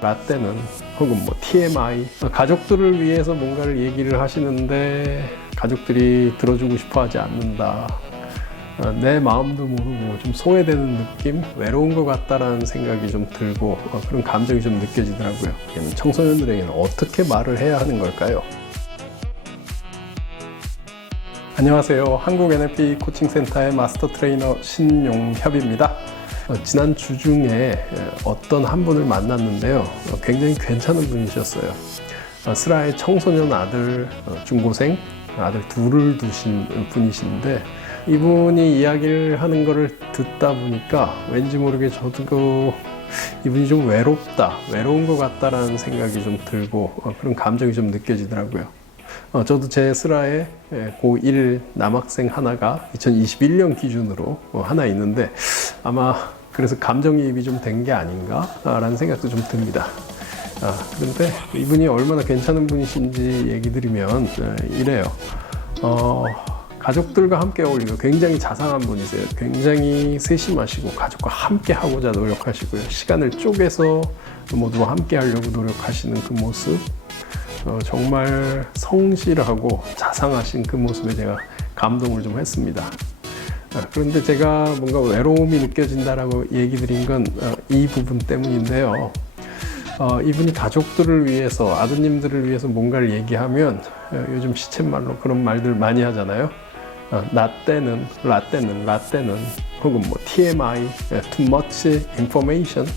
라떼는 혹은 뭐 TMI 가족들을 위해서 뭔가를 얘기를 하시는데 가족들이 들어주고 싶어 하지 않는다. 내 마음도 모르고 좀 소외되는 느낌, 외로운 것 같다라는 생각이 좀 들고 그런 감정이 좀 느껴지더라고요. 청소년들에게는 어떻게 말을 해야 하는 걸까요? 안녕하세요. 한국 NLP 코칭센터의 마스터 트레이너 신용협입니다. 지난 주 중에 어떤 한 분을 만났는데요. 굉장히 괜찮은 분이셨어요. 슬아의 청소년 아들, 중고생, 아들 둘을 두신 분이신데 이분이 이야기를 하는 거를 듣다 보니까 왠지 모르게 저도 이분이 좀 외로운 것 같다라는 생각이 좀 들고 그런 감정이 좀 느껴지더라고요. 저도 제 슬아의 고1 남학생 하나가 2021년 기준으로 하나 있는데 아마 그래서 감정이입이 좀 된 게 아닌가 라는 생각도 좀 듭니다. 그런데 이분이 얼마나 괜찮은 분이신지 얘기 드리면 이래요. 가족들과 함께 어울리고 굉장히 자상한 분이세요. 굉장히 세심하시고 가족과 함께 하고자 노력하시고요. 시간을 쪼개서 모두와 함께 하려고 노력하시는 그 모습, 정말 성실하고 자상하신 그 모습에 제가 감동을 좀 했습니다. 그런데 제가 뭔가 외로움이 느껴진다라고 얘기 드린 건 이 부분 때문인데요. 이분이 가족들을 위해서, 아드님들을 위해서 뭔가를 얘기하면 요즘 시쳇말로 그런 말들 많이 하잖아요. 라떼는 혹은 뭐 TMI, too much information,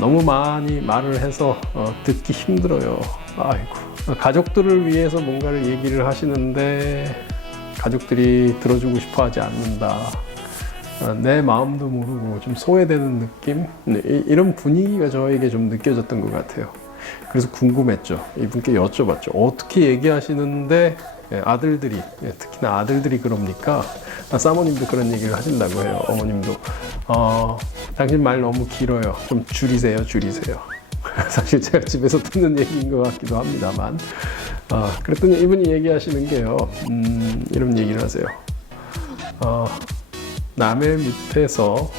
너무 많이 말을 해서 듣기 힘들어요. 아이고. 가족들을 위해서 뭔가를 얘기를 하시는데 가족들이 들어주고 싶어 하지 않는다. 내 마음도 모르고 좀 소외되는 느낌? 이런 분위기가 저에게 좀 느껴졌던 것 같아요. 그래서 궁금했죠. 이분께 여쭤봤죠. 어떻게 얘기하시는데 아들들이, 특히나 아들들이 그럽니까? 사모님도 그런 얘기를 하신다고 해요. 어머님도. 당신 말 너무 길어요. 좀 줄이세요. 사실 제가 집에서 듣는 얘기인 것 같기도 합니다만. 그랬더니 이분이 얘기하시는 게요. 이런 얘기를 하세요. 남의 밑에서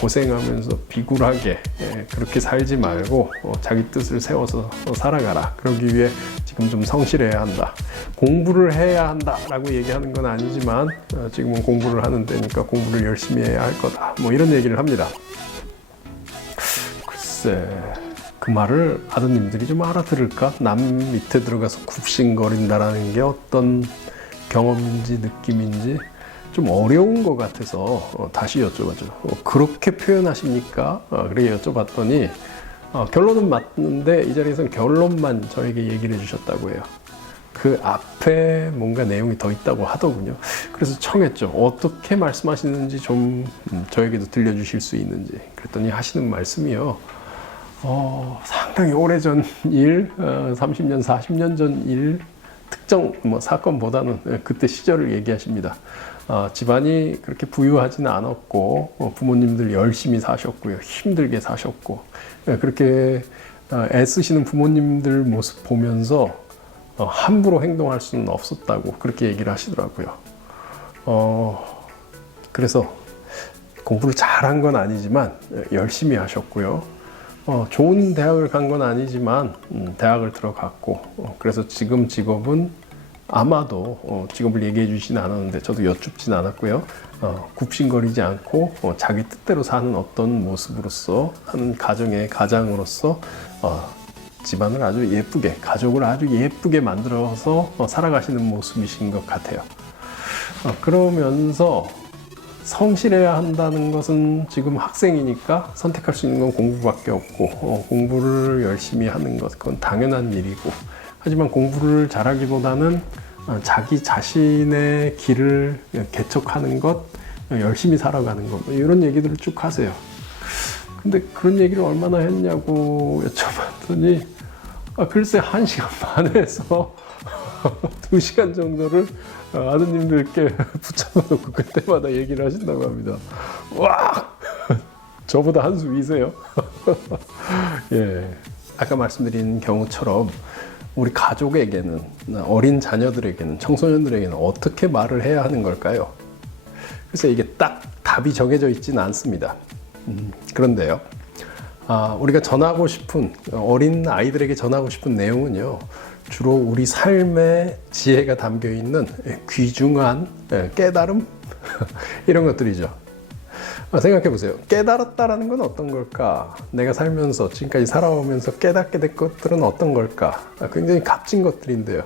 고생하면서 비굴하게 그렇게 살지 말고 자기 뜻을 세워서 살아가라. 그러기 위해 지금 좀 성실해야 한다. 공부를 해야 한다 라고 얘기하는 건 아니지만 지금은 공부를 하는 때니까 공부를 열심히 해야 할 거다. 뭐 이런 얘기를 합니다. 글쎄, 그 말을 아드님들이 좀 알아들을까? 남 밑에 들어가서 굽신거린다라는 게 어떤 경험인지 느낌인지 좀 어려운 것 같아서 다시 여쭤봤죠. 그렇게 표현하십니까? 그렇게 여쭤봤더니 결론은 맞는데 이 자리에서는 결론만 저에게 얘기를 해주셨다고 해요. 그 앞에 뭔가 내용이 더 있다고 하더군요. 그래서 청했죠. 어떻게 말씀하시는지 좀 저에게도 들려주실 수 있는지. 그랬더니 하시는 말씀이요. 상당히 오래전 일, 30년, 40년 전 일, 특정 사건보다는 그때 시절을 얘기하십니다. 집안이 그렇게 부유하지는 않았고 부모님들 열심히 사셨고요. 힘들게 사셨고 그렇게 애쓰시는 부모님들 모습 보면서 함부로 행동할 수는 없었다고 그렇게 얘기를 하시더라고요. 그래서 공부를 잘한 건 아니지만 열심히 하셨고요. 좋은 대학을 간 건 아니지만 대학을 들어갔고 그래서 지금 직업은 아마도 직업을 얘기해 주지는 않았는데 저도 여쭙진 않았고요. 굽신거리지 않고 자기 뜻대로 사는 어떤 모습으로서 하는 가정의 가장으로서 집안을 아주 예쁘게, 가족을 아주 예쁘게 만들어서 살아가시는 모습이신 것 같아요. 그러면서 성실해야 한다는 것은 지금 학생이니까 선택할 수 있는 건 공부밖에 없고 공부를 열심히 하는 것, 그건 당연한 일이고 하지만 공부를 잘하기보다는 자기 자신의 길을 개척하는 것, 열심히 살아가는 것 이런 얘기들을 쭉 하세요. 근데 그런 얘기를 얼마나 했냐고 여쭤봤더니 글쎄 1시간 반에서 2시간 정도를 아드님들께 붙잡아놓고 그때마다 얘기를 하신다고 합니다. 와! 저보다 한 수 위세요. 예. 아까 말씀드린 경우처럼 우리 가족에게는, 어린 자녀들에게는, 청소년들에게는 어떻게 말을 해야 하는 걸까요? 그래서 이게 딱 답이 정해져 있지는 않습니다. 그런데요. 우리가 전하고 싶은, 어린 아이들에게 전하고 싶은 내용은요, 주로 우리 삶의 지혜가 담겨 있는 귀중한 깨달음 이런 것들이죠. 생각해 보세요. 깨달았다라는 건 어떤 걸까? 내가 살면서 지금까지 살아오면서 깨닫게 된 것들은 어떤 걸까? 굉장히 값진 것들인데요.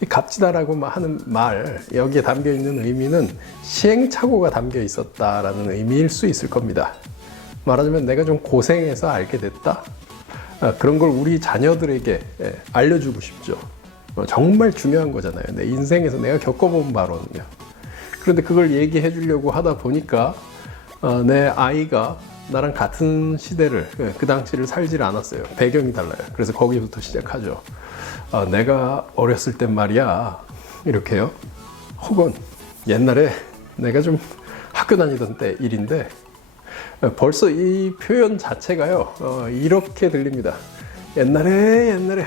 이 값지다라고 하는 말, 여기에 담겨 있는 의미는 시행착오가 담겨 있었다라는 의미일 수 있을 겁니다. 말하자면 내가 좀 고생해서 알게 됐다. 그런 걸 우리 자녀들에게 알려주고 싶죠. 정말 중요한 거잖아요. 내 인생에서 내가 겪어본 바로는요. 그런데 그걸 얘기해 주려고 하다 보니까 내 아이가 나랑 같은 시대를, 그 당시를 살질 않았어요. 배경이 달라요. 그래서 거기부터 시작하죠. 내가 어렸을 땐 말이야, 이렇게요. 혹은 옛날에 내가 좀 학교 다니던 때 일인데, 벌써 이 표현 자체가요, 이렇게 들립니다. 옛날에 옛날에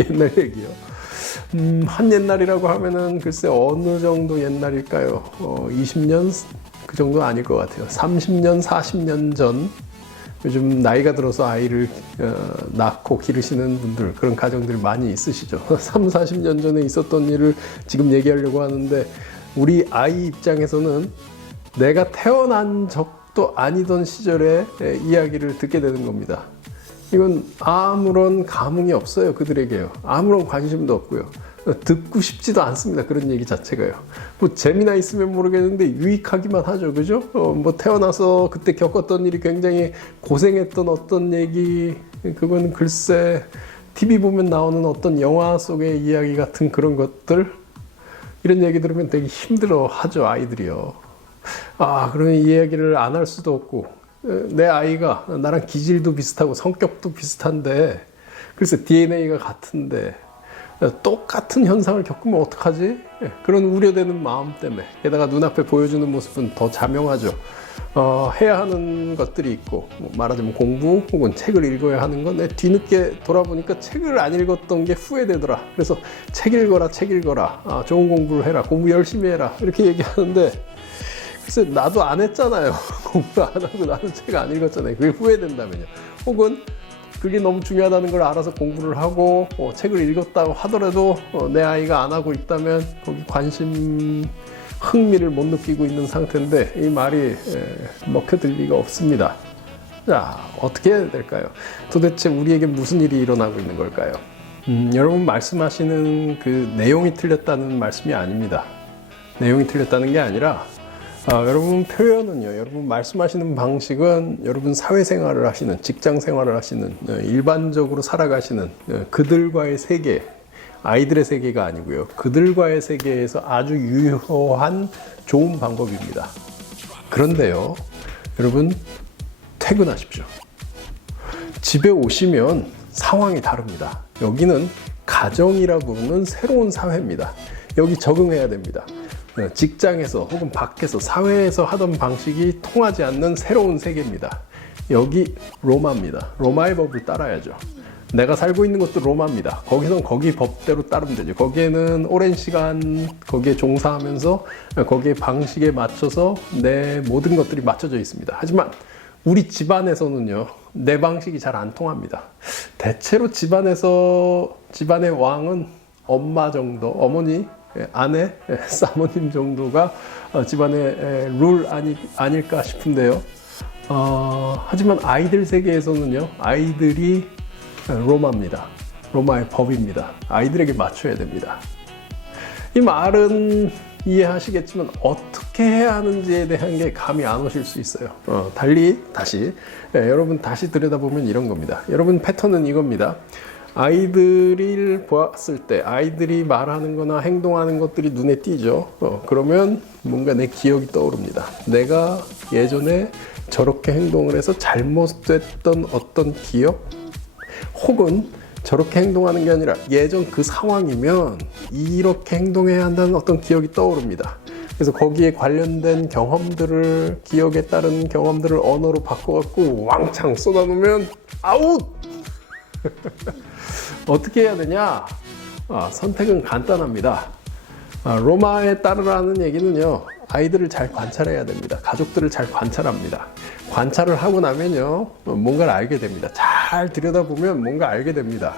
옛날 얘기요. 한 옛날이라고 하면은 글쎄 어느 정도 옛날일까요? 20년 그 정도 아닐 것 같아요. 30년, 40년 전, 요즘 나이가 들어서 아이를 낳고 기르시는 분들, 그런 가정들 많이 있으시죠. 3, 40년 전에 있었던 일을 지금 얘기하려고 하는데, 우리 아이 입장에서는 내가 태어난 적도 아니던 시절의 이야기를 듣게 되는 겁니다. 이건 아무런 감흥이 없어요. 그들에게요. 아무런 관심도 없고요. 듣고 싶지도 않습니다. 그런 얘기 자체가요. 뭐 재미나 있으면 모르겠는데 유익하기만 하죠. 그죠? 뭐 태어나서 그때 겪었던 일이 굉장히 고생했던 어떤 얘기, 그건 글쎄 TV 보면 나오는 어떤 영화 속의 이야기 같은 그런 것들, 이런 얘기 들으면 되게 힘들어 하죠. 아이들이요. 그러면 이 이야기를 안 할 수도 없고, 내 아이가 나랑 기질도 비슷하고 성격도 비슷한데, 글쎄 DNA가 같은데 똑같은 현상을 겪으면 어떡하지? 그런 우려되는 마음 때문에, 게다가 눈앞에 보여주는 모습은 더 자명하죠. 해야 하는 것들이 있고, 말하자면 공부 혹은 책을 읽어야 하는 건, 뒤늦게 돌아보니까 책을 안 읽었던 게 후회되더라. 그래서 책 읽어라, 좋은 공부를 해라, 공부 열심히 해라, 이렇게 얘기하는데, 글쎄 나도 안 했잖아요. 공부 안 하고 나도 책 안 읽었잖아요. 그게 후회된다면요. 혹은 그게 너무 중요하다는 걸 알아서 공부를 하고 책을 읽었다고 하더라도 내 아이가 안 하고 있다면 거기 관심, 흥미를 못 느끼고 있는 상태인데, 이 말이 먹혀들 리가 없습니다. 자, 어떻게 해야 될까요? 도대체 우리에게 무슨 일이 일어나고 있는 걸까요? 여러분 말씀하시는 그 내용이 틀렸다는 말씀이 아닙니다. 내용이 틀렸다는 게 아니라, 여러분 표현은요, 여러분 말씀하시는 방식은 여러분 사회생활을 하시는, 직장생활을 하시는, 일반적으로 살아가시는 그들과의 세계, 아이들의 세계가 아니고요, 그들과의 세계에서 아주 유효한 좋은 방법입니다. 그런데요, 여러분 퇴근하십시오. 집에 오시면 상황이 다릅니다. 여기는 가정이라 부르는 새로운 사회입니다. 여기 적응해야 됩니다. 직장에서 혹은 밖에서, 사회에서 하던 방식이 통하지 않는 새로운 세계입니다. 여기 로마입니다. 로마의 법을 따라야죠. 내가 살고 있는 것도 로마입니다. 거기선 거기 법대로 따르면 되죠. 거기에는 오랜 시간 거기에 종사하면서 거기에 방식에 맞춰서 내 모든 것들이 맞춰져 있습니다. 하지만 우리 집안에서는요, 내 방식이 잘 안 통합니다. 대체로 집안의 왕은 엄마 정도, 어머니, 아내, 사모님 정도가 집안의 룰 아닐까 싶은데요. 하지만 아이들 세계에서는요, 아이들이 로마입니다. 로마의 법입니다. 아이들에게 맞춰야 됩니다. 이 말은 이해하시겠지만 어떻게 해야 하는지에 대한 게 감이 안 오실 수 있어요. 여러분 다시 들여다보면 이런 겁니다. 여러분 패턴은 이겁니다. 아이들을 보았을 때, 아이들이 말하는 거나 행동하는 것들이 눈에 띄죠. 그러면 뭔가 내 기억이 떠오릅니다. 내가 예전에 저렇게 행동을 해서 잘못됐던 어떤 기억, 혹은 저렇게 행동하는 게 아니라 예전 그 상황이면 이렇게 행동해야 한다는 어떤 기억이 떠오릅니다. 그래서 거기에 관련된 경험들을, 기억에 따른 경험들을 언어로 바꿔갖고 왕창 쏟아놓으면 아웃! 어떻게 해야 되냐? 선택은 간단합니다. 로마에 따르라는 얘기는요, 아이들을 잘 관찰해야 됩니다. 가족들을 잘 관찰합니다. 관찰을 하고 나면요, 뭔가를 알게 됩니다. 잘 들여다보면 뭔가 알게 됩니다.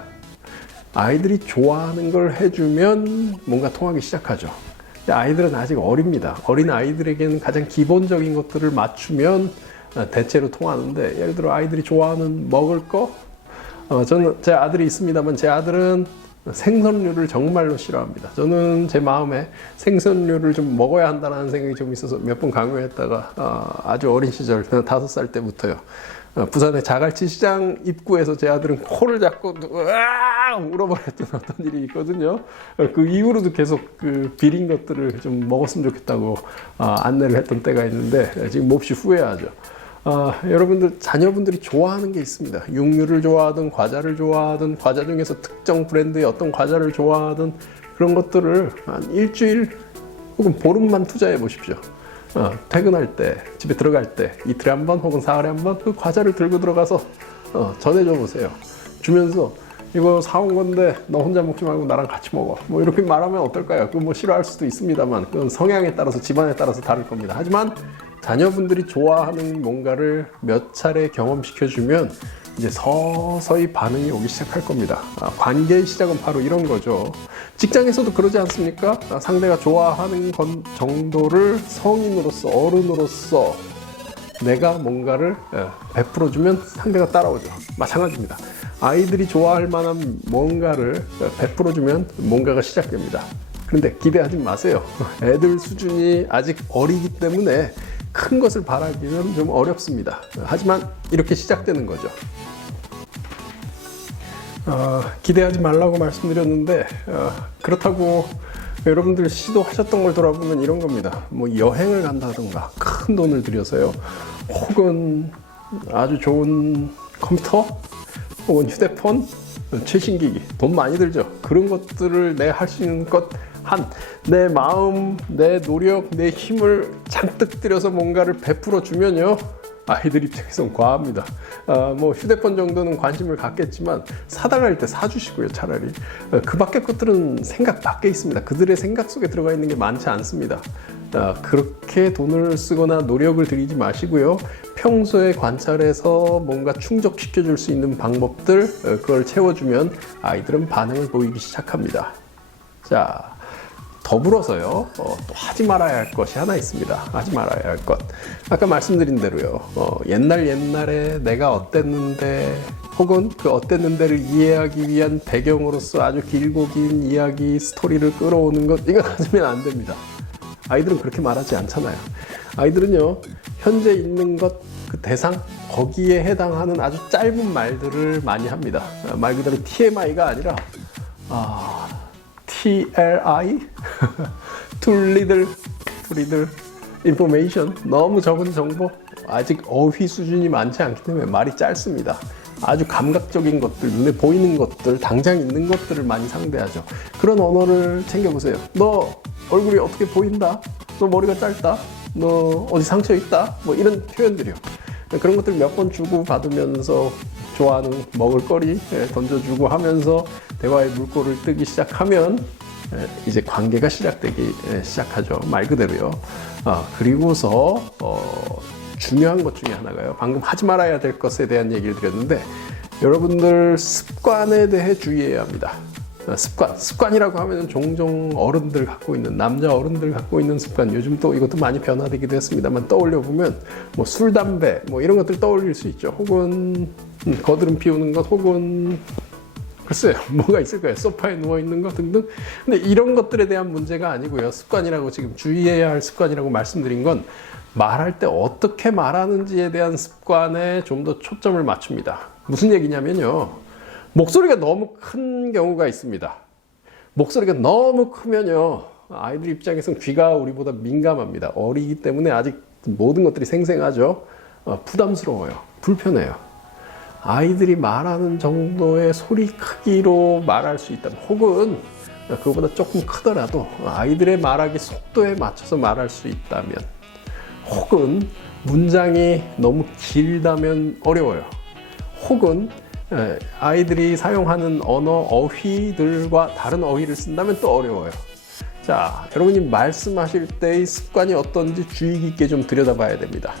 아이들이 좋아하는 걸 해주면 뭔가 통하기 시작하죠. 아이들은 아직 어립니다. 어린 아이들에게는 가장 기본적인 것들을 맞추면 대체로 통하는데, 예를 들어 아이들이 좋아하는 먹을 거, 저는 제 아들이 있습니다만 제 아들은 생선류를 정말로 싫어합니다. 저는 제 마음에 생선류를 좀 먹어야 한다는 생각이 좀 있어서 몇 번 강요했다가 아주 어린 시절 5살 때부터요, 부산의 자갈치 시장 입구에서 제 아들은 코를 잡고 으아 울어버렸던 어떤 일이 있거든요. 그 이후로도 계속 그 비린 것들을 좀 먹었으면 좋겠다고 안내를 했던 때가 있는데 지금 몹시 후회하죠. 여러분들 자녀분들이 좋아하는 게 있습니다. 육류를 좋아하든 과자를 좋아하든, 과자 중에서 특정 브랜드의 어떤 과자를 좋아하든, 그런 것들을 한 일주일 혹은 보름만 투자해 보십시오. 퇴근할 때, 집에 들어갈 때 이틀에 한 번 혹은 사흘에 한 번 그 과자를 들고 들어가서 전해줘 보세요. 주면서 이거 사온 건데 너 혼자 먹지 말고 나랑 같이 먹어, 뭐 이렇게 말하면 어떨까요? 그건 뭐 싫어할 수도 있습니다만, 그건 성향에 따라서, 집안에 따라서 다를 겁니다. 하지만 자녀분들이 좋아하는 뭔가를 몇 차례 경험시켜주면 이제 서서히 반응이 오기 시작할 겁니다. 관계의 시작은 바로 이런 거죠. 직장에서도 그러지 않습니까? 상대가 좋아하는 건 정도를 성인으로서, 어른으로서 내가 뭔가를 베풀어주면 상대가 따라오죠. 마찬가지입니다. 아이들이 좋아할 만한 뭔가를 베풀어주면 뭔가가 시작됩니다. 그런데 기대하지 마세요. 애들 수준이 아직 어리기 때문에 큰 것을 바라기는 좀 어렵습니다. 하지만 이렇게 시작되는 거죠. 기대하지 말라고 말씀드렸는데, 그렇다고 여러분들 시도하셨던 걸 돌아보면 이런 겁니다. 뭐 여행을 간다든가 큰 돈을 들여서요, 혹은 아주 좋은 컴퓨터 혹은 휴대폰, 최신 기기, 돈 많이 들죠. 그런 것들을 내 할 수 있는 것 내 마음, 내 노력, 내 힘을 잔뜩 들여서 뭔가를 베풀어 주면요, 아이들 입장에선 과합니다. 뭐 휴대폰 정도는 관심을 갖겠지만 사달랄 때 사주시고요, 차라리. 그 밖의 것들은 생각 밖에 있습니다. 그들의 생각 속에 들어가 있는 게 많지 않습니다. 그렇게 돈을 쓰거나 노력을 들이지 마시고요, 평소에 관찰해서 뭔가 충족시켜 줄 수 있는 방법들, 그걸 채워주면 아이들은 반응을 보이기 시작합니다. 자, 더불어서요, 또 하지 말아야 할 것이 하나 있습니다. 하지 말아야 할 것. 아까 말씀드린 대로요, 옛날에 내가 어땠는데, 혹은 그 어땠는데를 이해하기 위한 배경으로서 아주 길고 긴 이야기, 스토리를 끌어오는 것, 이거 가지면 안 됩니다. 아이들은 그렇게 말하지 않잖아요. 아이들은요, 현재 있는 것, 그 대상, 거기에 해당하는 아주 짧은 말들을 많이 합니다. 말 그대로 TMI가 아니라 TLI? Too little information. 너무 적은 정보. 아직 어휘 수준이 많지 않기 때문에 말이 짧습니다. 아주 감각적인 것들, 눈에 보이는 것들, 당장 있는 것들을 많이 상대하죠. 그런 언어를 챙겨보세요. 너 얼굴이 어떻게 보인다? 너 머리가 짧다? 너 어디 상처 있다? 뭐 이런 표현들이요. 그런 것들 몇 번 주고 받으면서 좋아하는 먹을거리 던져주고 하면서 대화의 물꼬를 뜨기 시작하면 이제 관계가 시작되기 시작하죠. 말 그대로요. 그리고서 중요한 것 중에 하나가요, 방금 하지 말아야 될 것에 대한 얘기를 드렸는데, 여러분들 습관에 대해 주의해야 합니다. 습관이라고 하면 종종 어른들 갖고 있는, 남자 어른들 갖고 있는 습관, 요즘 또 이것도 많이 변화되기도 했습니다만, 떠올려 보면 뭐 술, 담배 뭐 이런 것들 떠올릴 수 있죠. 혹은 거드름 피우는 것, 혹은 글쎄요, 뭐가 있을까요? 소파에 누워있는 것 등등. 근데 이런 것들에 대한 문제가 아니고요, 습관이라고, 지금 주의해야 할 습관이라고 말씀드린 건 말할 때 어떻게 말하는지에 대한 습관에 좀 더 초점을 맞춥니다. 무슨 얘기냐면요, 목소리가 너무 큰 경우가 있습니다. 목소리가 너무 크면요, 아이들 입장에서는 귀가 우리보다 민감합니다. 어리기 때문에 아직 모든 것들이 생생하죠. 부담스러워요. 불편해요. 아이들이 말하는 정도의 소리 크기로 말할 수 있다면, 혹은 그거보다 조금 크더라도 아이들의 말하기 속도에 맞춰서 말할 수 있다면, 혹은 문장이 너무 길다면 어려워요. 혹은 아이들이 사용하는 언어, 어휘들과 다른 어휘를 쓴다면 또 어려워요. 자, 여러분이 말씀하실 때의 습관이 어떤지 주의 깊게 좀 들여다봐야 됩니다.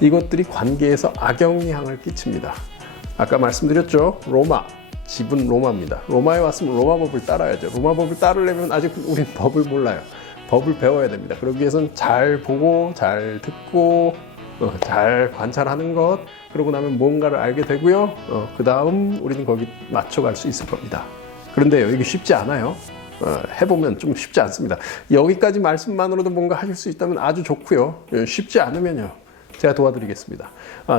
이것들이 관계에서 악영향을 끼칩니다. 아까 말씀드렸죠. 로마, 집은 로마입니다. 로마에 왔으면 로마 법을 따라야죠. 로마 법을 따르려면 아직 우린 법을 몰라요. 법을 배워야 됩니다. 그러기 위해서는 잘 보고 잘 듣고 잘 관찰하는 것, 그러고 나면 뭔가를 알게 되고요. 그 다음 우리는 거기 맞춰갈 수 있을 겁니다. 그런데요, 이게 쉽지 않아요. 해보면 좀 쉽지 않습니다. 여기까지 말씀만으로도 뭔가 하실 수 있다면 아주 좋고요. 쉽지 않으면요, 제가 도와드리겠습니다.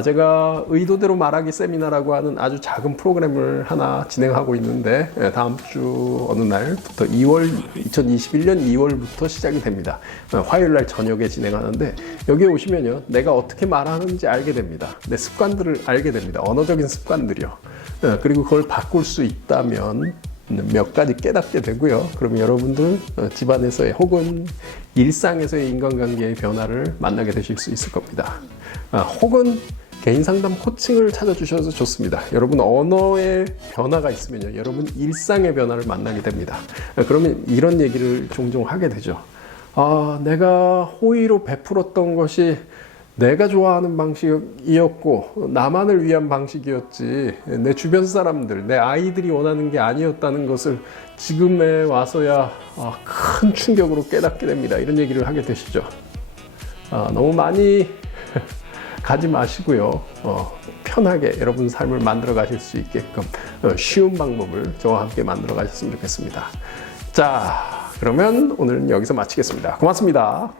제가 의도대로 말하기 세미나라고 하는 아주 작은 프로그램을 하나 진행하고 있는데, 다음 주 어느 날부터 2021년 2월부터 시작이 됩니다. 화요일 날 저녁에 진행하는데, 여기에 오시면요, 내가 어떻게 말하는지 알게 됩니다. 내 습관들을 알게 됩니다. 언어적인 습관들이요. 그리고 그걸 바꿀 수 있다면 몇 가지 깨닫게 되고요. 그럼 여러분들 집안에서의 혹은 일상에서의 인간관계의 변화를 만나게 되실 수 있을 겁니다. 혹은 개인 상담 코칭을 찾아주셔서 좋습니다. 여러분 언어의 변화가 있으면요, 여러분 일상의 변화를 만나게 됩니다. 그러면 이런 얘기를 종종 하게 되죠. 내가 호의로 베풀었던 것이 내가 좋아하는 방식이었고 나만을 위한 방식이었지 내 주변 사람들, 내 아이들이 원하는 게 아니었다는 것을 지금에 와서야 큰 충격으로 깨닫게 됩니다. 이런 얘기를 하게 되시죠. 너무 많이 가지 마시고요. 편하게 여러분 삶을 만들어 가실 수 있게끔 쉬운 방법을 저와 함께 만들어 가셨으면 좋겠습니다. 자, 그러면 오늘은 여기서 마치겠습니다. 고맙습니다.